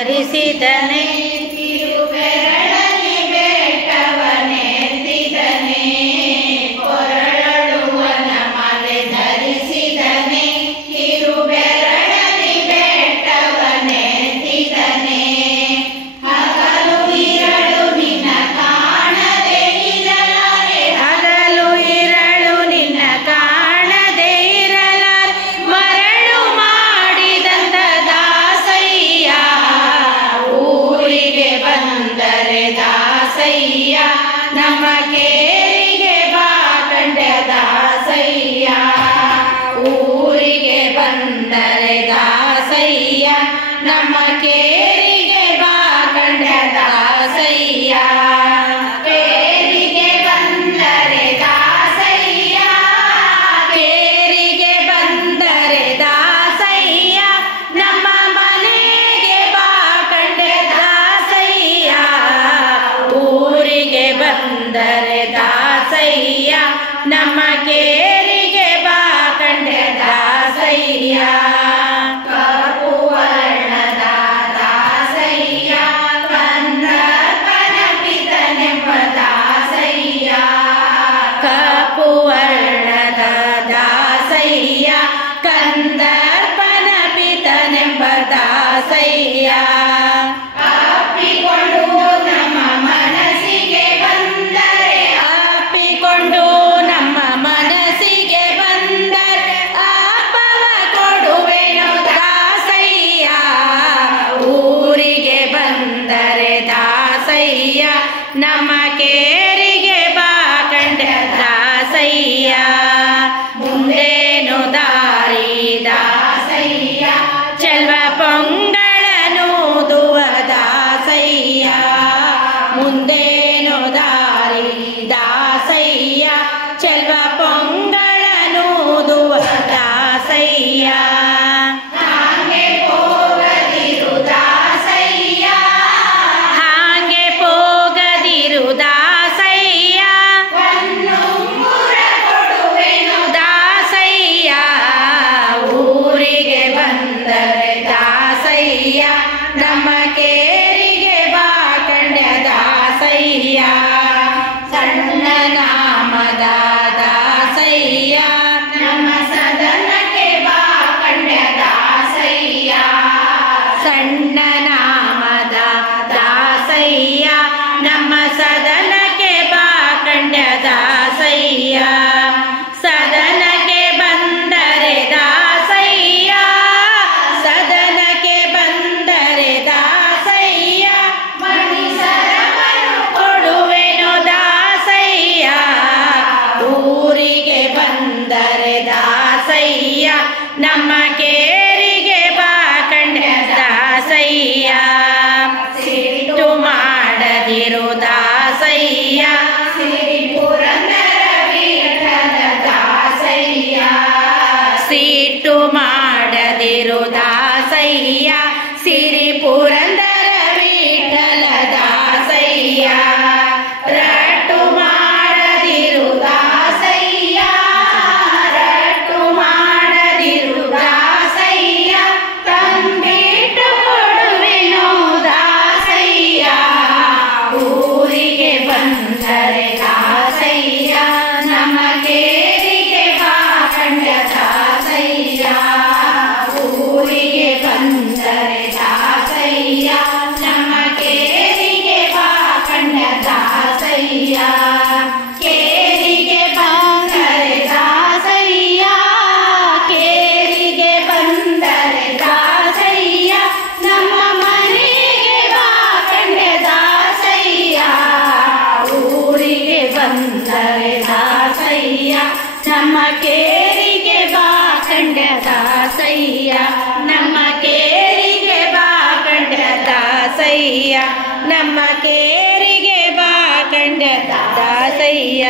ಧರಿಸಿದನೆ ತಿರುಬೆರಳಲಿ ಬೆಟ್ಟವನೆತ್ತಿದನೆ ಕೊರಳಳುವನ ಮಾಲೆ ಧರಿಸಿದನೆ ತಿರುಬೆರಳಲಿ ಬೆಟ್ಟವನೆತ್ತಿದನೆ ಹಗಲು ಇರಳು ನಿನ್ನ ಕಾಣದೆ ಇರಲಾರೆ ಹಗಲು ಇರಳು ನಿನ್ನ ಕಾಣದೆ ಇರಲಾರೆ ಮರಳು ಮಾಡಿದಂತ ದಾಸಯ್ಯ ಊರಿಗೆ ಬಂದರೆ ದಾಸಯ್ಯ ನಮ್ಮ ಕೇರಿಗೆ ಬಾ ಕಂಡ ದಾಸಯ್ಯ ಊರಿಗೆ ಬಂದರೆ ದಾಸಯ್ಯ ನಮ್ಮ ಕೇರಿಗೆ ಬಾ ಕಂಡ ದಾಸಯ್ಯ ಕೇರಿಗೆ ಬಂದರೆ ದಾಸಯ್ಯ ಕೇರಿಗೆ ಬಂದರೆ ದಾಸಯ್ಯ ನಮ್ಮ ಮನೆಗೆ ಬಾ ಕಂಡೆ ದಾಸಯ್ಯ ಊರಿಗೆ ಬಂದರೆ ದಾಸಯ್ಯ ನಮ್ಮ ಕೇರಿಗೆ ಬಾ ಕಂಡೆ ದಾಸಯ್ಯ ಕಪ್ಪು ವರ್ಣದ ದಾಸಯ್ಯ ಕಂದರ್ಪನ ಪಿತನೆಂಬ ದಾಸಯ್ಯ ಕಪ್ಪು ವರ್ಣದ ದಾಸಯ್ಯ ಕಂದರ್ಪನ ಪಿತನೆಂಬ ದಾಸಯ್ಯ ಅಪ್ಪಿಕೊಂಡು ನಮ್ಮ ಮನಸ್ಸಿಗೆ ಬಂದರೆ ಅಪ್ಪಿಕೊಂಡು ನಮ್ಮ ಮನಸ್ಸಿಗೆ ಬಂದರೆ ಅಪ್ಪವ ಕೊಡುವೆನು ದಾಸಯ್ಯ ಊರಿಗೆ ಬಂದರೆ ದಾಸಯ್ಯ ನಮ್ಮ ಕೇರಿಗೆ ಬಾ ಕಂಡ ದಾಸಯ್ಯ ಮುಂದೇನು ದಾರಿ ದಾಸಯ್ಯ ಚೆಲ್ವ ಪೊಂಗಳನೂದುವ ದಾಸಯ್ಯ ಮುಂದೇನು ದಾರಿ ದಾಸಯ್ಯ ಚೆಲ್ವ ಪೊಂಗಳನೂದುವ ದಾಸಯ್ಯ ಹಾಗೆ ಹೋಗದಿರು ದಾಸಯ್ಯ ಹಾಗೆ ಹೋಗದಿರು ದಾಸಯ್ಯ ಹೊನ್ನುಂಗುರ ಕೊಡುವೆನು ದಾಸಯ್ಯ ಊರಿಗೆ ಬಂದರೆ ದಾಸಯ್ಯ ನಮ್ಮ ಕೇರಿಗೆ ಬಾ ಕಂಡ ದಾಸಯ್ಯ ಸಣ್ಣ ನಾಮದ ದಾಸಯ್ಯ ನಮ್ಮ ಸದನಕ್ಕೆ ಬಾ ಕಂಡ ದಾಸಯ್ಯ ಸಣ್ಣ ನಾಮದ ದಾಸಯ್ಯ ನಮ್ಮ ಸದನಕ್ಕೆ ಬಾ ಕಂಡ ದಾಸಯ್ಯ ಸದನಕ್ಕೆ ಬಂದರೆ ದಾಸಯ್ಯ ಸದನಕ್ಕೆ ಬಂದರೆ ದಾಸಯ್ಯ ಮಣಿಸರವನ್ನು ಕೊಡುವೆನು ದಾಸಯ್ಯ ಊರಿಗೆ ಬಂದರೆ ದಾಸಯ್ಯ ನಮ್ಮ ಕೇರಿಗೆ ಬಾ ಕಂಡ ದಾಸಯ್ಯ ಸಿಟ್ಟು ಮಾಡದಿರು ದಾಸಯ್ಯ ಸಿರಿ ಪುರಂದರ ವಿಠಲ ದಾಸಯ್ಯ ಸಿಟ್ಟು ಮಾಡದಿರು ದಾಸಯ್ಯ ಸಿರಿ ಪುರಂದರ ವಿಠಲ ದಾಸಯ್ಯ ರಟ್ಟು ಮಾಡದಿರು ದಾಸಯ್ಯ ರಟ್ಟು ಮಾಡದಿರು ದಾಸಯ್ಯ ತಂಬಿಟ್ಟು ಕೊಡುವೆನು ದಾಸಯ್ಯ ಊರಿಗೆ ಬಂದರೆ ದಾಸಯ್ಯ ನಮ್ಮ ಕೇರಿಗೆ ಬಾ ಕಂಡ ದಾಸಯ್ಯ ಊರಿಗೆ ಬಂದರೆ ದಾಸಯ್ಯ ನಮ್ಮ ಕೇರಿಗೆ ಬಾ ಕಂಡ ದಾಸಯ್ಯ ಕೇರಿಗೆ ಬಂದರೆ ದಾಸಯ್ಯ ಕೇರಿಗೆ ಬಂದರೆ ದಾಸಯ್ಯ ನಮ್ಮ ಮನೆಗೆ ಬಾ ಕಂಡ ದಾಸಯ್ಯ ಊರಿಗೆ ಬಂದರೆ ದಾಸಯ್ಯ ನಮ್ಮ ಕೇರಿಗೆ ಬಾ ಕಂಡ ದಾಸಯ್ಯ ನಮ್ಮ ಕೇರಿಗೆ ಬಾ ಕಂಡ ದಾಸಯ್ಯ ನಮ್ಮ ಕೇರಿಗೆ ಬಾ ಕಂಡ ದಾಸಯ್ಯ